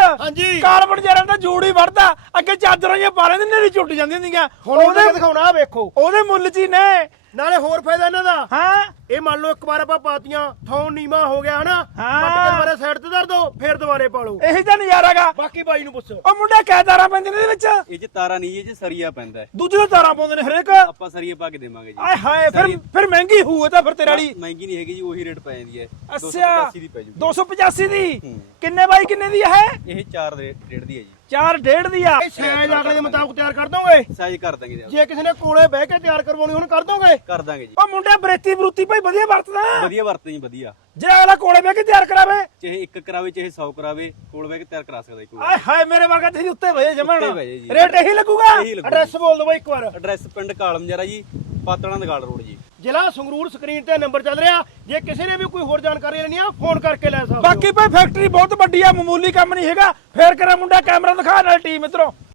ਵਿੱਚ। ਹਾਂਜੀ। ਕਾਰਬਨ ਜਰਾਂ ਦਾ ਜੋੜੀ ਵੜਦਾ ਅੱਗੇ ਚਾਦਰਾਂ ਜਿਹੀਆਂ ਪਾ ਲੈਂਦੇ ਨੇ ਝੁੱਟ ਜਾਂਦੀਆਂ ਹੁੰਦੀਆਂ। ਹੁਣ ਉਹਦੇ ਦਿਖਾਉਣਾ ਆਹ ਵੇਖੋ। ਉਹਦੇ ਮੁੱਲ 'ਚ ਹੀ ਨੇ। ਨਾਲੇ ਹੋਰ ਫਾਇਦਾ ਇਹਨਾਂ ਦਾ। ਹਾਂ। ਇਹ ਮੰਨ ਲਓ ਇੱਕ ਵਾਰ ਆਪਾਂ ਪਾਤੀਆਂ ਥੋਂ ਨੀਵਾ ਹੋ ਗਿਆ ਹਨਾ? ਹਾਂ। ਧਰ ਦੋ ਫਿਰ ਦੁਬਾਰੇ ਪਾ ਲਓ ਇਹੀ ਤਾਂ ਨਜ਼ਾਰਾਗਾ ਬਾਕੀ ਬਾਈ ਨੂੰ ਪੁੱਛੋ। ਉਹ ਮੁੰਡਾ ਕੈ ਤਾਰਾਂ ਪੈਂਦੀਆਂ ਨੇ ਇਹਦੇ ਵਿੱਚ। ਇਹ ਚ ਤਾਰਾ ਨਹੀਂ ਇਹ ਚ ਸਰੀਆ ਪੈਂਦਾ ਹੈ। ਦੂਜੇ ਤਾਰਾਂ ਪਾਉਂਦੇ ਨੇ ਹਰੇਕ। ਆਪਾਂ ਸਰੀਆ ਪਾ ਕੇ ਦੇਵਾਂਗੇ ਜੀ। ਆਏ ਹਾਏ ਫਿਰ ਫਿਰ ਮਹਿੰਗੀ ਹੋਊ ਇਹ ਤਾਂ ਫਿਰ ਤੇਰੇ ਵਾਲੀ ਮਹਿੰਗੀ ਨਹੀਂ ਹੈਗੀ ਜੀ ਉਹੀ ਰੇਟ ਪੈ ਜਾਂਦੀ ਹੈ। ਅੱਛਾ 285 ਦੀ ਪੈ ਜੂਗੀ। 285 ਦੀ। ਕਿੰਨੇ ਬਾਈ ਕਿੰਨੇ ਦੀ ਹੈ? ਇਹ 4 ਦੇ ਰੇਟ ਦੀ ਹੈ ਜੀ। 4 ਡੇਢ ਦੀ ਆ। ਇਹ ਸਾਈਜ਼ ਆਕੜੇ ਦੇ ਮੁਤਾਬਕ ਤਿਆਰ ਕਰ ਦੋਗੇ? ਸਾਈਜ਼ ਕਰ ਦਾਂਗੇ ਜੀ। ਜੇ ਕਿਸੇ ਨੇ ਕੋਲੇ ਬਹਿ ਕੇ ਤਿਆਰ ਕਰਵਾਉਣੀ ਹੁਣ ਕਰ ਦੋਗੇ? ਕਰ ਦਾਂਗੇ ਜੀ। ਉਹ ਮੁੰਡਾ ਬਰੇਤੀ ਬਰੂਤੀ ਭਾਈ ਵਧੀਆ ਵਰਤਦਾ। ਵਧੀਆ ਵਰਤੇ ਜੀ ਵਧੀਆ। ਜੇ ਅਗਲਾ ਕੋਲੇ ਬਹਿ ਕੇ ਤਿਆਰ ਕਰਾਵੇ। ਚਾਹੇ ਇੱਕ ਕਰਾਵੇ ਚਾਹੇ 100 ਕਰਾਵੇ ਕੋਲ ਬਹਿ ਕੇ ਤਿਆਰ ਕਰਾ ਸਕਦਾ ਕੋਈ ਆਏ ਹਾਏ ਮੇਰੇ ਵਰਗਾ ਤੇਰੀ ਉੱਤੇ ਭਜੇ ਜਮਣ। ਉੱਤੇ ਭਜੇ ਜੀ। ਰੇਟ ਇਹੀ ਲੱਗੂਗਾ? ਇਹੀ ਐਡਰੈਸ ਬੋਲ ਦਿਓ ਬਾਈ ਇੱਕ ਵਾਰ। ਐਡਰੈਸ ਪਿੰਡ ਕਾਲਮ ਜਰਾ ਜੀ ਪਾਤੜਾਂ ਦਗਾਲ ਰੋਡ ਜੀ। ਜ਼ਿਲ੍ਹਾ ਸੰਗਰੂਰ ਸਕਰੀਨ ਤੇ ਨੰਬਰ ਚੱਲ ਰਿਹਾ। ਜੇ ਕਿਸੇ ਨੇ ਵੀ ਕੋਈ ਹੋਰ ਜਾਣਕਾਰੀ ਲੈਣੀ ਆ ਫੋਨ ਕਰਕੇ ਲੈ ਸਕਦੇ ਹੋ। ਬਾਕੀ ਭਾਈ ਫੈਕਟਰੀ ਬਹੁਤ ਵੱਡੀ ਆ ਮਾਮੂਲੀ ਕੰਮ ਨਹੀਂ ਹੈਗਾ। ਫੇਰ ਕਰਾਂ ਮੁੰਡਾ ਕੈਮਰਾ ਦਿਖਾ ਨਾਲ ਟੀਮ ਮਿੱਤਰੋ।